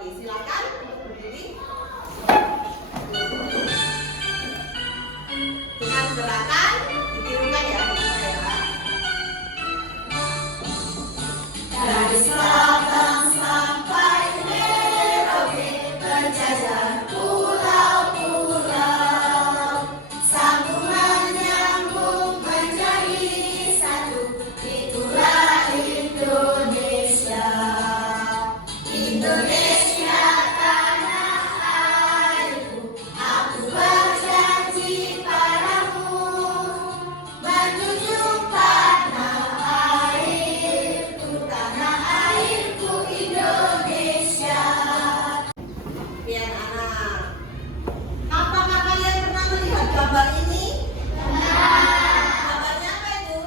Oke, silakan berdiri. Dengan gerakan ditirukan ya, dari Sabang sampai Merauke berjajar pulau-pulau, sambungan nyambung menjadi satu, itulah Indonesia. Indonesia tanah airku, aku berjanji padamu, menjunjung tanah airku Indonesia. Ya anak, apakah kalian pernah melihat gambar ini? Gambarnya apa itu?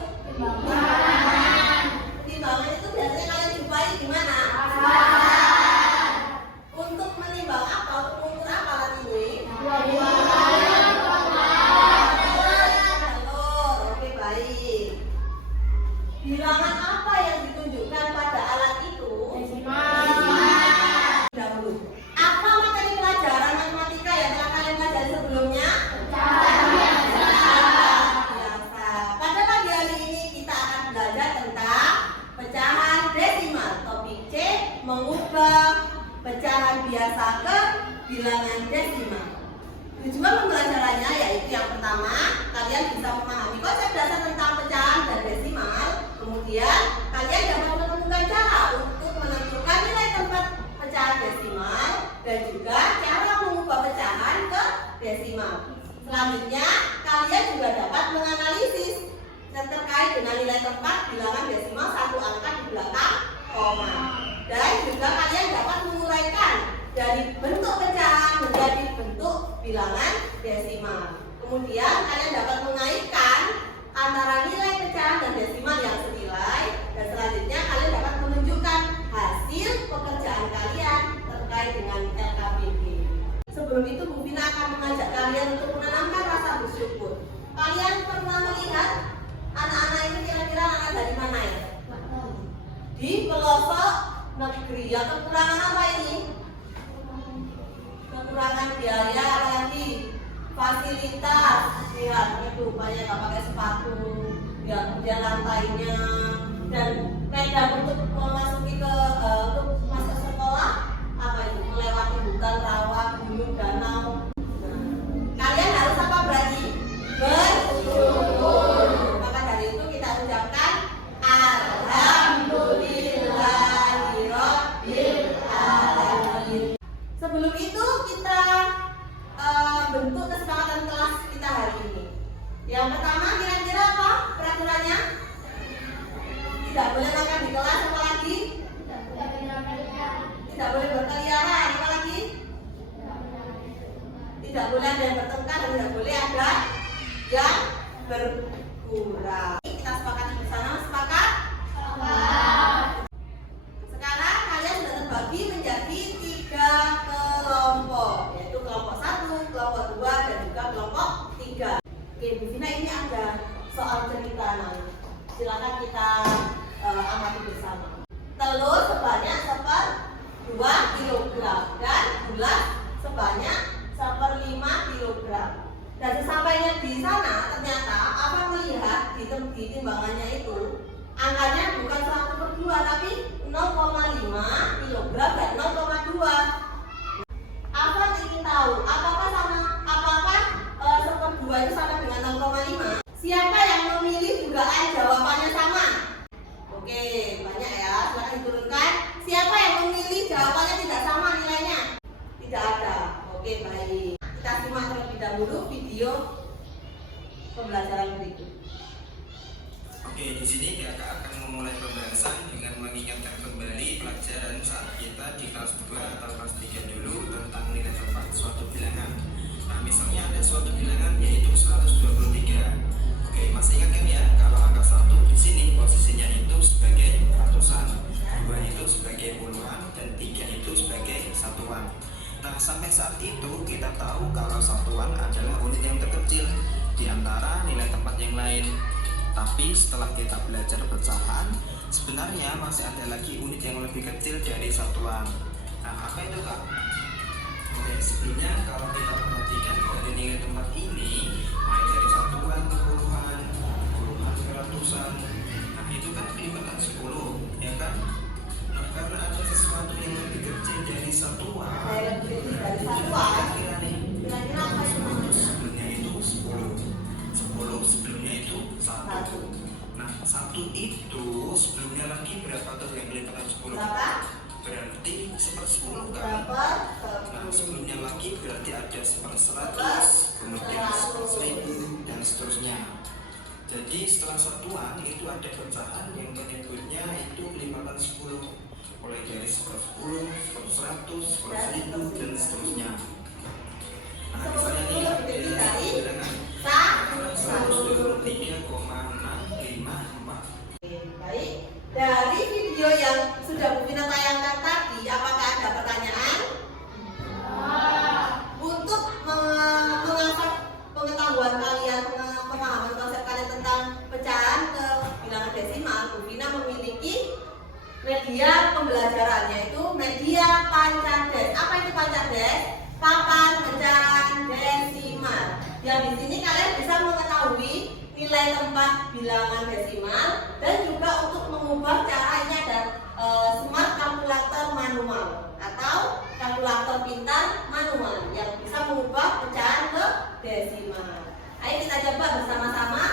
Timbangan itu biasanya kalian jumpai di mana? Untuk menimbang apa? Untuk mengukur apa alat ini? Telur. Oke, baik. Bilangan apa yang ditunjukkan pada alat itu? Dahulu. Apa materi pelajaran matematika yang telah kalian pelajari sebelumnya? Biasa. Pada pagi hari ini kita akan belajar tentang pecahan desimal. Topik C, mengubah pecahan biasa ke bilangan desimal. Tujuan pembelajarannya yaitu yang pertama, kalian bisa memahami konsep dasar tentang pecahan dan desimal. Kemudian, kalian dapat menemukan cara untuk menentukan nilai tempat pecahan desimal dan juga cara mengubah pecahan ke desimal. Selanjutnya, kalian juga dapat menganalisis yang terkait dengan nilai tempat bilangan desimal satu angka di belakang koma. Dan juga kalian dapat menguraikan dari bentuk pecahan menjadi bentuk bilangan desimal. Kemudian kalian dapat mengaitkan antara nilai pecahan dan desimal yang senilai. Dan selanjutnya kalian dapat menunjukkan hasil pekerjaan kalian terkait dengan LKPD. Sebelum itu Bu Vina akan mengajak kalian untuk menanamkan rasa bersyukur. Kalian pernah melihat anak-anak ini kira-kira anak dari mana ya? Di pelosok negeri. Yang kekurangan apa ini? Kekurangan biaya, lagi fasilitas. Lihat itu banyak nggak pakai sepatu, ya kemudian lantainya dan medan untuk memasuki untuk masuk sekolah apa itu? Melewati hutan, rawa, gunung, danau. Kalian harus apa berarti? Bersyukur. Maka dari itu kita ucapkan Alhamdulillahirabbil alamin. Sebelum itu kita bentuk kesepakatan kelas kita hari ini. Yang pertama kira-kira apa peraturannya? Tidak boleh makan di kelas, apa lagi? Tidak boleh berkeliaran, apa lagi? Tidak boleh ada yang bertengkar dan tidak boleh ada yang bergurau. Kita sepakati bersama, sepakat? Sekarang kalian sudah terbagi menjadi 3 kelompok, yaitu kelompok 1, kelompok 2, dan juga kelompok 3. Oke, Bu Vina ini ada soal cerita nanti. Silakan kita amati bersama. Telur sebanyak 1/2 kilogram dan gula sebanyak 1/5 kilogram. Dan sesampainya di sana ternyata apa melihat di timbangannya itu angkanya bukan 1/2 tapi 0,5 kilogram dan 0,2. Apa ingin tahu apakah 1/2 itu sama dengan 0,5? Siapa yang memilih dugaan jawabannya sama? Oke, banyak ya. Silahkan diturunkan. Siapa yang memilih jawabannya tidak sama nilainya? Tidak ada. Oke, baik. Kita simak terlebih dahulu video pembelajaran berikut. Oke, di sini kakak akan memulai pembahasan dengan mengingatkan kembali pelajaran saat kita di kelas 2 atau kelas 3 dulu tentang nilai tempat suatu bilangan. Nah, misalnya ada suatu bilangan yaitu 123. Oke, masih ingat kan ya kalau angka 1 di sini posisinya itu sebagai ratusan, 2 itu sebagai puluhan, dan 3 itu sebagai satuan. Nah, sampai saat itu kita tahu kalau satuan adalah unit yang terkecil di antara nilai tempat yang lain. Tapi setelah kita belajar pecahan, sebenarnya masih ada lagi unit yang lebih kecil dari satuan. Nah, apa itu Kak? sebelumnya kalau kita perhatikan dari nilai tempat ini, mulai dari satuan ke puluhan, puluhan ke ratusan, nah itu kan kelipatan 10, ya kan? Nah karena ada sesuatu yang lebih kecil dari satuan, kira-kira nih, sebelumnya itu 10 sebelumnya itu 1. Nah 1 itu sebelumnya lagi berapa tuh yang kelipatan 10? Berarti 1/10 kan? Nah sebelumnya lagi berarti ada 1/100, kemudian 1/1000 dan seterusnya. Jadi setelah satuan itu ada pecahan yang menyebutnya itu kelipatan 10, mulai dari 1/10, 1/100, 1/1000 dan seterusnya. Nah misalnya nih bilangan 123,654. Baik, dari video yang sudah Bu Vina tayangkan tadi, apakah ada pertanyaan? Untuk mengasah pengetahuan kalian, pemahaman konsep kalian tentang pecahan ke bilangan desimal, Bu Vina memiliki media pembelajaran, yaitu media Pancades. Apa itu Pancades? Papan pecahan desimal. Yang di sini kalian bisa mengetahui nilai tempat bilangan desimal dan juga untuk mengubah cara ini ada smart kalkulator manual atau kalkulator pintar manual yang bisa mengubah pecahan ke desimal. Ayo kita coba bersama-sama.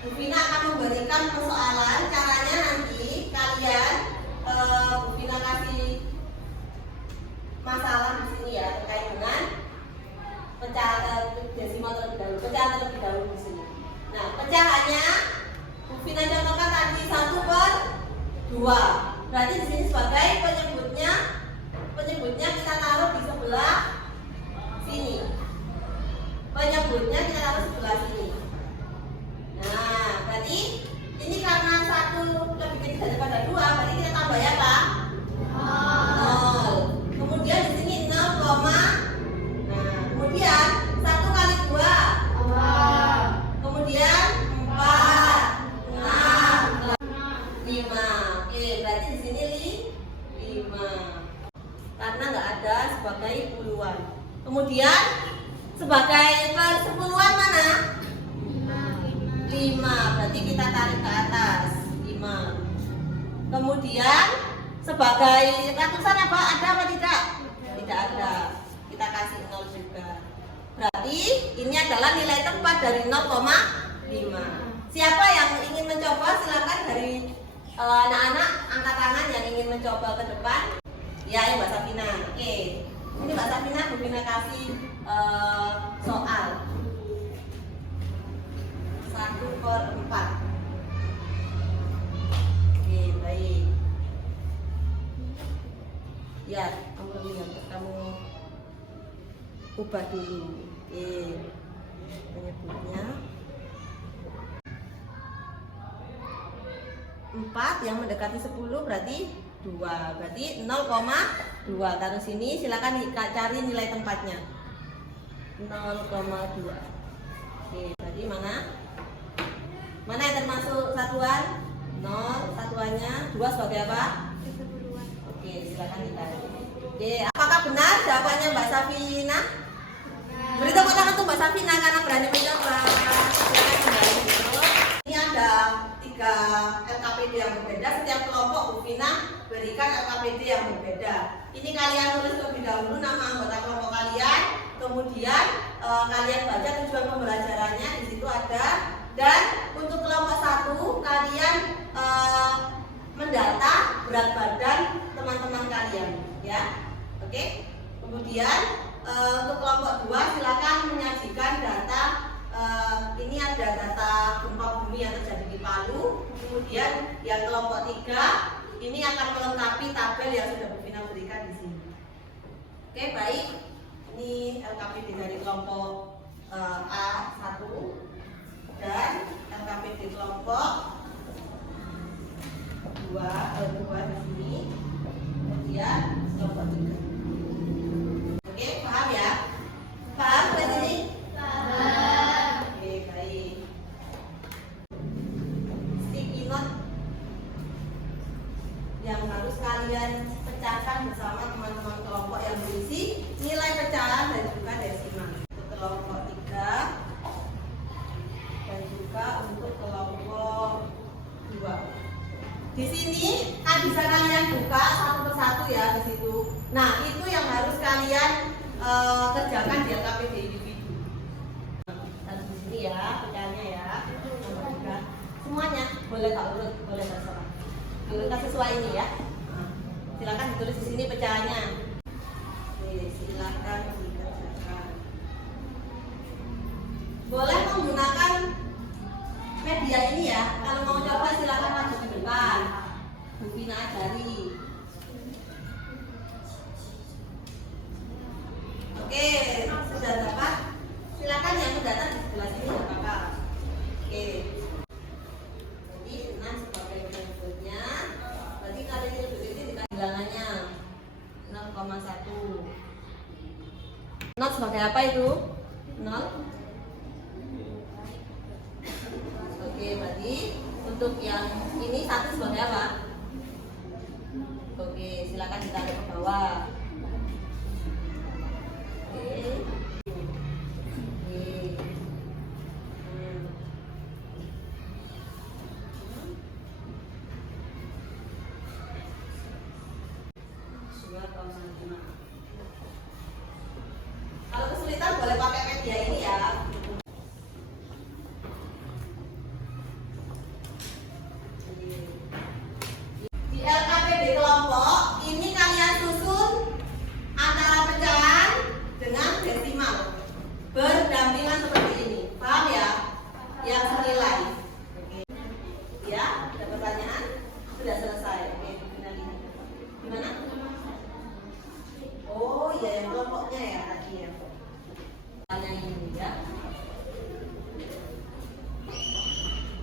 Bu Vina akan memberikan persoalan. Caranya nanti kalian Bu Vina kasih masalah di sini ya terkait dengan pecahan desimal terlebih dahulu, pecahan terlebih dahulu di sini. Nah, pecahannya Bu Vina contohkan tadi 1/2. Berarti di sini sebagai penyebutnya kita taruh di sebelah sini. Penyebutnya kita taruh sebelah sini. Nah, berarti ini karena 1 lebih kecil daripada 2, berarti kita tambah ya Pak? 0. Kemudian di sini 0, nah kemudian 1 kali 2. Kemudian 4, 6, 5. Oke, berarti di sini 5. Karena nggak ada sebagai puluhan. Kemudian sebagai persepuluhan mana? 5. Berarti kita tarik ke atas 5. Kemudian sebagai ratusan apa? Ada apa tidak? Tidak ada. Kita kasih 0 juga. Berarti ini adalah nilai tempat dari 0,5. Siapa yang ingin mencoba silakan dari anak-anak angkat tangan yang ingin mencoba ke depan. Ya, ini Mbak Safina. Oke. Ini Mbak Safina, Bu Vina kasih soal 1/4. Oke, baik. Ya, kamu ubah dulu. Penyebutnya 4 yang mendekati 10 berarti 2. Berarti 0,2. Taruh sini, silakan cari nilai tempatnya. 0,2. Oke, berarti mana? Mana yang termasuk satuan? 0 satuannya, 2 sebagai apa? Oke, silakan ditarik. Oke, apakah benar jawabannya Mbak Safina? Beri tepuk tangan untuk Mbak Safina karena berani mencoba. Silakan kembali dulu. Ini ada 3 LKPD yang berbeda. Setiap kelompok Bu Vina berikan LKPD yang berbeda. Ini kalian tulis terlebih dahulu nama anggota kelompok kalian. Kemudian kalian baca tujuan pembelajarannya, di situ ada. Dan untuk kelompok 1 kalian mendata berat badan teman-teman kalian, ya. Oke. Kemudian untuk kelompok 2 silakan menyajikan data. Ini ada data gempa bumi yang terjadi di Palu. Kemudian yang kelompok 3 ini akan melengkapi tabel yang sudah Bu Vina berikan di sini. Oke, baik. Ini LKPD dari kelompok A1 dan LKPD kelompok 2 di sini. Kemudian kelompok 3. Oke, paham ya? Paham di sini? Paham. Oke, baik. Sticky note yang harus kalian pecahkan bersama teman-teman kelompok yang berisi nilai Nah, itu yang harus kalian kerjakan di LKPD individu. Taruh di sini ya, pecahannya ya. Nomor 3. Semuanya boleh tak urut, boleh terserah. Diurutkan sesuai ini ya. Nah, silakan ditulis di sini pecahannya. Oke, silakan dikerjakan. Boleh menggunakan media ini ya. Kalau mau coba silakan maju ke depan. Bu Vina ajari. Oke, sudah dapat. Silakan yang mendata di sebelah sini ya kakak. Oke. Jadi 6 sebagai penyebutnya. Berarti kali ini dikasih bilangannya 0,1. 0 sebagai apa itu? 0. Oke, berarti untuk yang ini 1 sebagai apa? Oke, silakan ditarik ke bawah. Kalau kesulitan boleh pakai media ini ya. Di LKPD kelompok ini kalian susun antara pecahan dengan desimal berdampingan seperti ini. Paham ya? Yang senilai. Oke. Ya, ada pertanyaan? Sudah selesai. Oke, kita lihat. Gimana? Oh iya, yang kelompoknya ya tadi ya. Yang ini ya.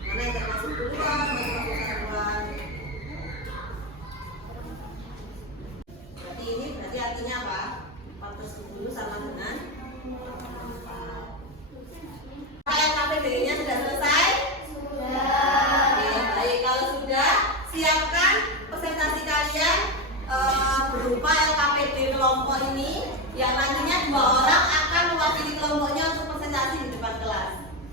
Mana yang termasuk duluan, mana yang termasuk duluan? Berarti ini berarti artinya apa? 4/10 sama dengan 4. LKPD-nya sudah selesai? Sudah. Oke, baik. Kalau sudah, siapkan presentasi kalian berupa LKPD kelompok ini yang nantinya 2 orang akan mewakili kelompoknya untuk presentasi di depan kelas.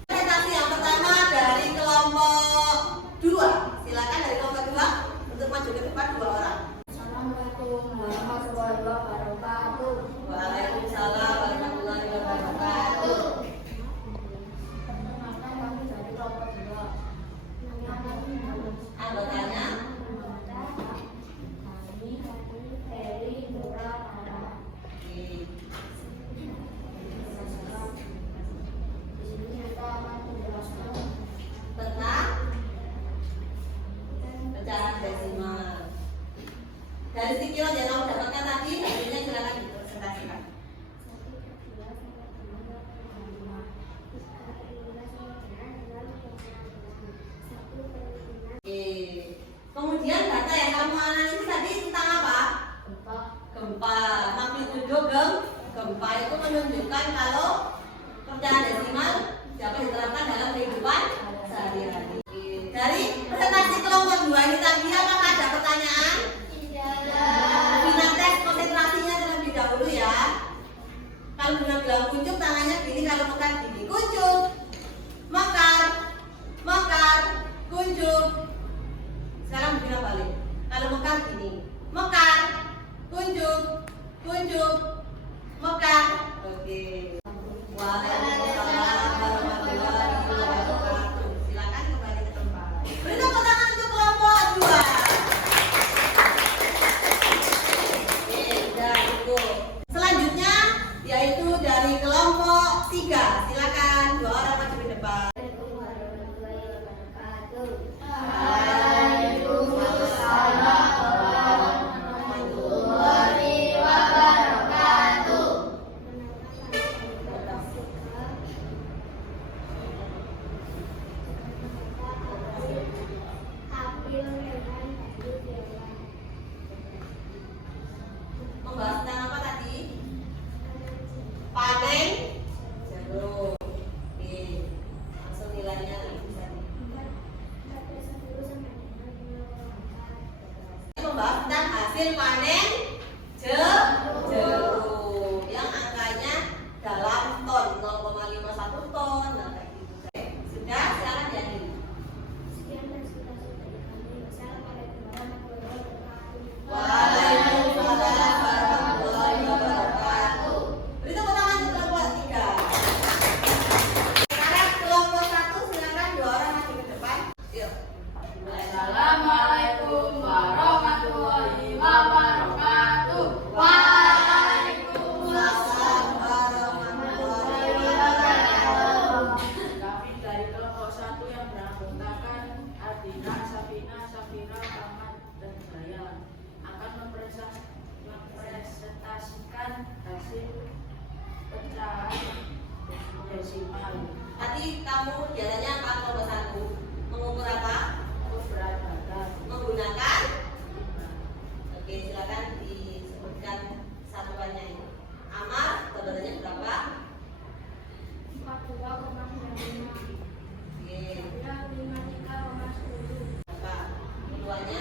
Presentasi yang pertama dari kelompok 2. Silakan dari kelompok 2 untuk maju ke depan 2 orang. Assalamualaikum warahmatullahi wabarakatuh. Waalaikumsalam warahmatullahi wabarakatuh. Perkenalkan kami dari kelompok 2. Anggotanya Kami Heri Nura Tara. Di sini kita akan menjelaskan tentang pecahan desimal. Dari sikilan yang kamu dapatkan tadi, hasilnya silakan dipresentasikan. Oke. Kemudian data yang kamu analisis tadi tentang apa? gempa. Gempa. Magnitudo gempa itu menunjukkan kalau pecahan desimal dapat diterapkan dalam kehidupan sehari-hari. Oke. Dari presentasi kelompok 2 ini tadi apakah ada pertanyaan? Bina tes konsentrasinya terlebih dahulu ya. Kalau Bina bilang kuncup tangannya gini, kalau mekar gini. Kuncup, mekar, kuncup. Sekarang Bina balik. Kalau mekar gini, mekar, kuncup, mekar. Oke. Waalaikumsalam warahmatullahi wabarakatuh. Silakan kembali ke tempat. Beri tepuk tangan untuk kelompok 2. Tadi kamu biasanya apa kelompok 1? Mengukur apa? Berat badan. Menggunakan? Oke, silakan disebutkan satuannya ini. Amar, bebannya berapa? 42,95. Oke, Saya 53,10. berapa? Keduanya?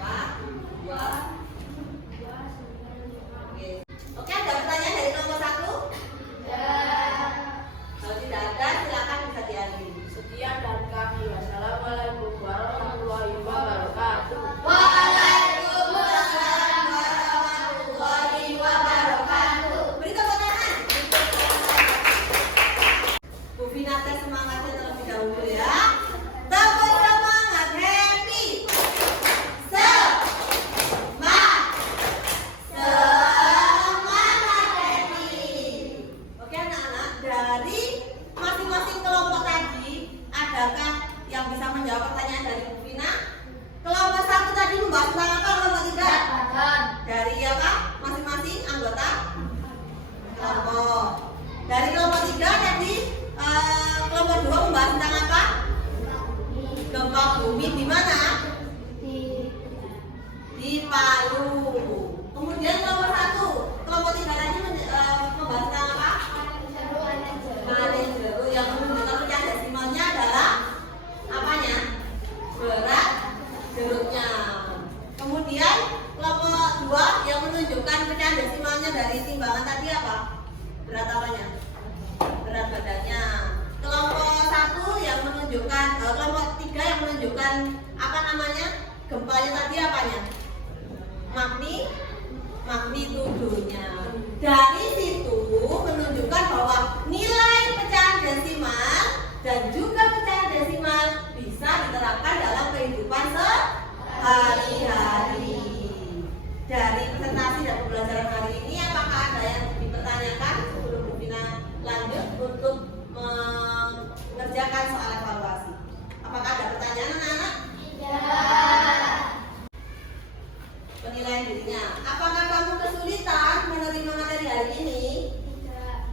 4, 2. 2,95. Oke. Oke, ada pertanyaan dari nomor 1? Kalau tidak ada, silakan bisa diakhiri. Sekian dari kami. Wassalamualaikum warahmatullahi wabarakatuh. Waalaikumsalam warahmatullahi wabarakatuh. Beri tepuk tangan. Bu Vinata semangatnya terlebih dahulu ya. Tepuk semangat, happy. Semangat happy. Oke anak-anak, dari masing-masing kelompok tadi, adakah yang bisa menjawab pertanyaan dari Bu Vina? Kelompok 1 tadi membahas tentang apa? Kelompok 3? Dari apa? Masing-masing anggota kelompok. Dari kelompok 3 tadi kelompok 2 membahas tentang apa? Gempa bumi di mana? Di Palu. Kemudian kelompok 1, kelompok 3 tadi membahas tentang apa? Paling jeru yang menunjukkan pecahan desimalnya adalah apanya? Berat jeruknya. Kemudian kelompok 2 yang menunjukkan pecahan desimalnya dari timbangan tadi apa? Berat apanya? Berat badannya. Kelompok 1 yang menunjukkan kelompok 3 yang menunjukkan apa namanya? Gempanya tadi apanya? Magnitudonya. Dari situ menunjukkan bahwa nilai pecahan desimal dan juga pecahan desimal bisa diterapkan dalam kehidupan sehari-hari. Dari presentasi dan pembelajaran hari ini, apakah ada yang dipertanyakan sebelum Bu Vina lanjut untuk mengerjakan soal evaluasi? Apakah ada pertanyaan anak-anak? Penilaian dirinya. Apakah kamu kesulitan menerima materi hari ini?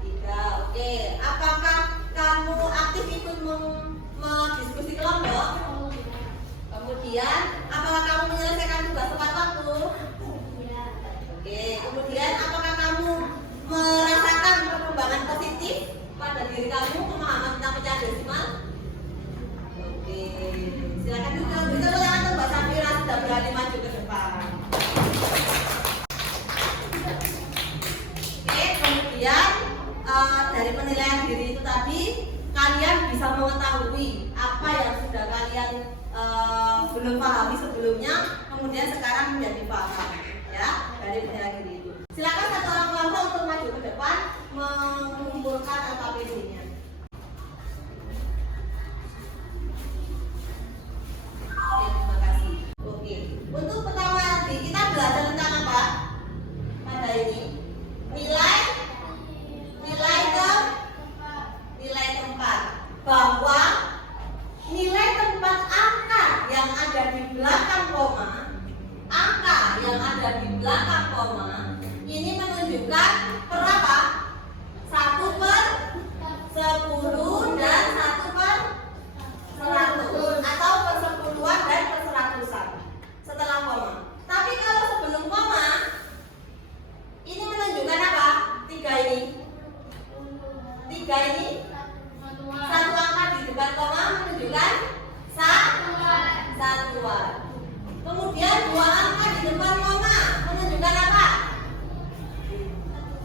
Tidak. Oke. Apakah kamu aktif ikut mendiskusi kelompok? Kemudian, apakah kamu menyelesaikan tugas tepat waktu? Oke. Kemudian, apakah kamu merasakan perkembangan positif pada diri kamu pemahaman tentang pecahan desimal? Oke. Silakan juga. Bisa berjalan untuk Mbak Safira sudah berani maju ke depan. Oke, kemudian dari penilaian diri itu tadi kalian bisa mengetahui apa yang sudah kalian belum pahami sebelumnya, kemudian sekarang menjadi paham ya dari penilaian diri itu. Silakan satu orang kelompok untuk maju ke depan mengumpulkan LKPD-nya. Oke, terima kasih. Oke, untuk pertama nanti kita belajar tentang apa pada ini? Nilai tempat, bahwa nilai tempat angka yang ada di belakang koma, ini menunjukkan per apa? 1/10 dan 1/100 atau persepuluhan dan perseratusan setelah koma. Tapi kalau sebelum koma, ini menunjukkan apa? 3 ini satu angka di depan koma menunjukkan satuan. Kemudian 2 angka di depan koma menunjukkan apa?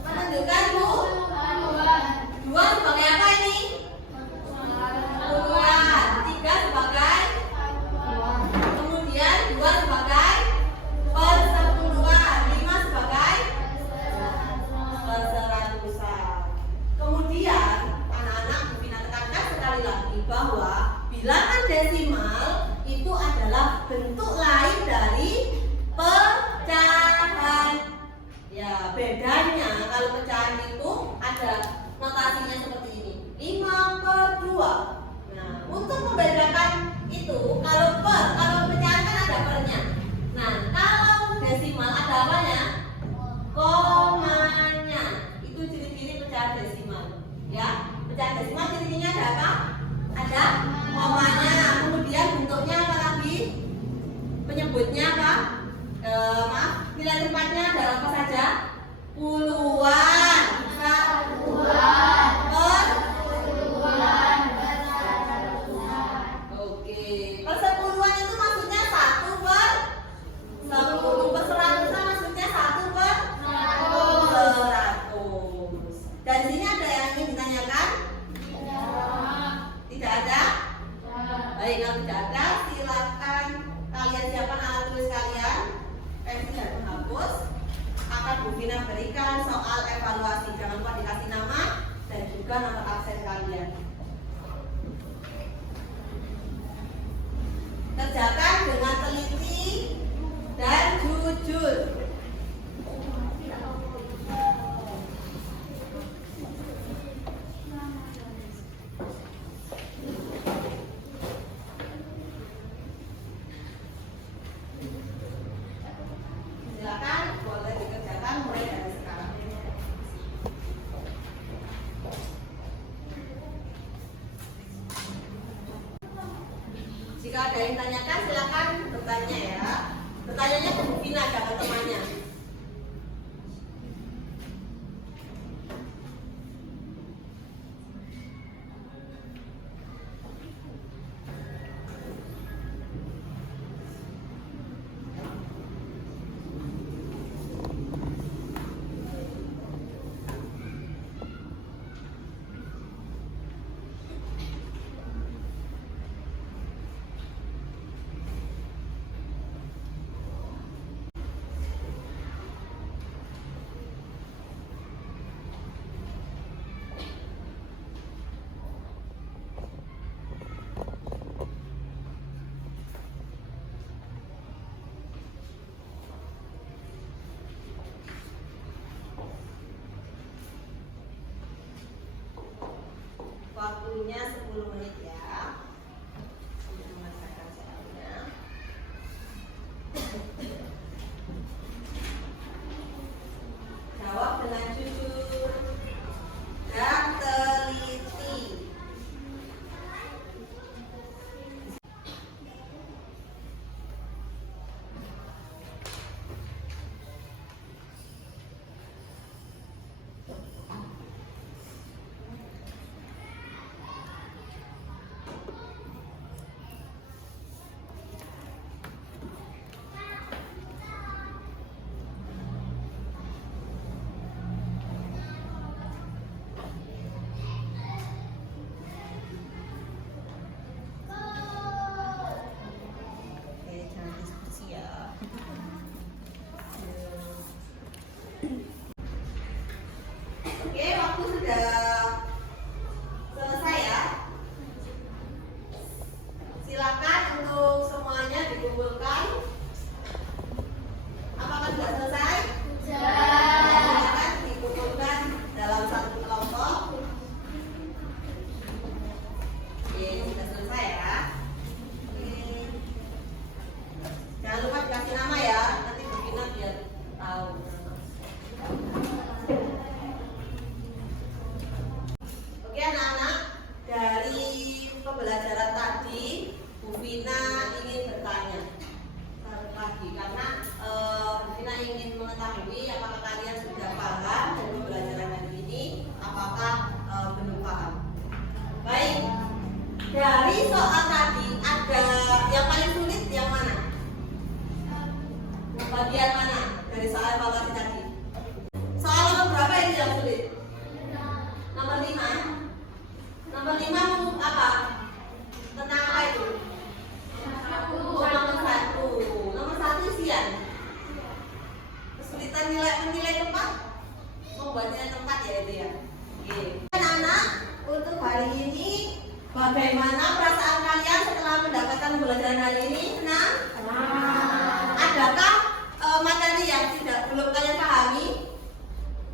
Menunjukkan 2 sebagai apa ini? Satuan. 3 sebagai, kemudian 2 sebagai persepuluhan, 5 sebagai perseratusan. Kemudian anak-anak Vina tekankan sekali lagi bahwa bilangan desimal itu adalah bentuk lain dari pecahan. Ya, bedanya kalau pecahan itu ada notasinya seperti ini, 5/2. Nah, untuk membedakan itu, kalau pecahan kan ada pernya. Nah, kalau desimal ada apanya? Komanya. Itu ciri-ciri pecahan desimal, ya. Bu Vina berikan soal evaluasi. Jangan lupa dikasih nama dan juga nomor absen kalian. Kerjakan dengan teliti dan jujur. Silakan boleh dikerjakan mulai dari sekarang. Jika ada yang tanyakan silakan bertanya ya. Bertanyanya ke Bu Vina, jangan temannya. Waktunya 10 menit ya. Untuk mengerjakan soalnya. Jawab dengan jujur dan teliti. Oke, jangan diskusi ya. Oke, waktu sudah selesai ya. Silakan untuk semuanya dikumpulkan. Apakah sudah selesai? Silakan dikumpulkan dalam satu kelompok. Oke, sudah selesai ya. Oke. Jangan lupa dikasih nama ya. Nanti Bu Vina biar tahu. Oke anak-anak, dari pembelajaran tadi Bu Vina ingin bertanya lagi karena Bu Vina ingin mengetahui apakah kalian sudah paham dari pembelajaran hari ini, apakah belum paham. Baik, dari soal tadi ada yang paling sulit yang mana? Bagian mana dari soal evaluasi tadi? Soal nomor berapa ini yang sulit? Nomor 5. Nomor 5 apa? Tentang apa itu? Oh, nomor 1. Nomor 1 isian. Kesulitan menilai tempat? Membuat nilai tempat ya itu ya. Oke. Anak-anak, untuk hari ini bagaimana perasaan kalian setelah mendapatkan pembelajaran hari ini? Senang? Adakah materi yang belum kalian pahami?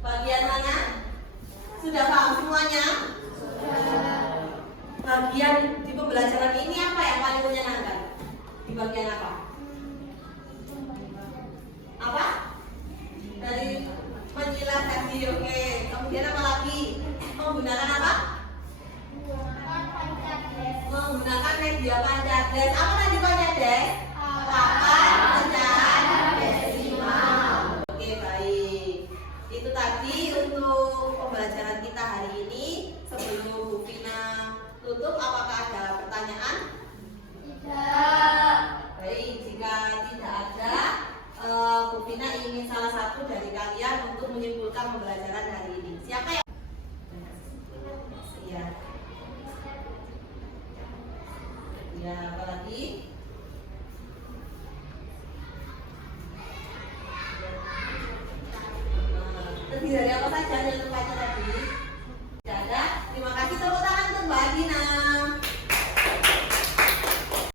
Bagian mana? Sudah paham semuanya? Bagian di pembelajaran ini apa yang paling menyenangkan? Di bagian apa? Apa? Dari menyilat tadi, oke. Kemudian apa lagi? Menggunakan apa? Menggunakan media Pancades. Apa tadi Pancades? Papan pecahan desimal. Oke, baik. Itu tadi untuk pembelajaran kita hari ini. Sebelum Bu Vina tutup, apakah ada pertanyaan? Tidak. Baik, jika tidak ada, Bu Vina ingin salah satu dari kalian untuk menyimpulkan pembelajaran hari ini. Siapa yang? Iya. Ya, apa lagi? Terdiri dari apa saja nilai-nilainya tadi? Tidak ada. Terima kasih, tepuk tangan untuk Mbak Dina.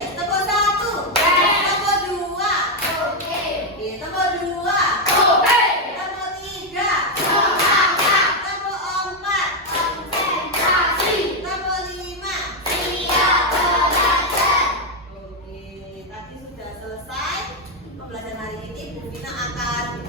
Tepuk 1. Tepuk 2. Oke. Tepuk 2. Oke. Tepuk 3. Semangat. Tepuk 4. Konsentrasi. Tepuk 5. Siap belajar. Oke, tadi sudah selesai pembelajaran hari ini. Bu Vina akan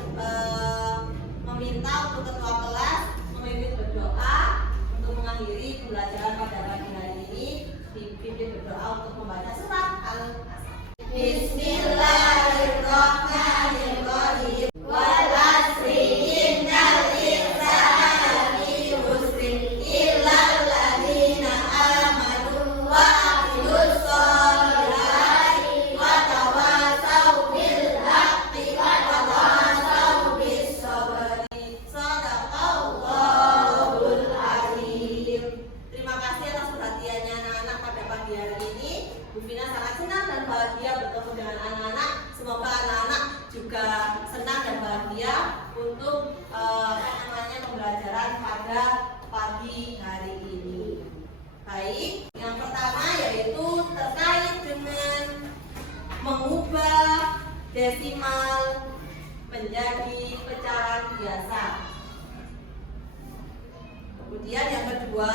meminta untuk ketua kelas memimpin berdoa untuk mengakhiri pembelajaran pada pagi hari ini. Dipimpin berdoa untuk membaca surat Al-Asr. Bismillahirrahmanirrahim. Wal asri innal insana lafi khusrin illa alladziina aamanu wa 'amilus sholihati wa tawasaw bil haqqi wa tawasaw bis sabri. Shadaqallahul azim. Terima kasih atas perhatiannya anak-anak pada pagi hari ini. Bu Vina sangat senang dan bahagia bertemu dengan anak-anak. Semoga anak-anak juga senang dan bahagia untuk pembelajaran pada pagi hari ini. Baik, yang pertama yaitu terkait dengan mengubah desimal menjadi pecahan biasa. Kemudian yang kedua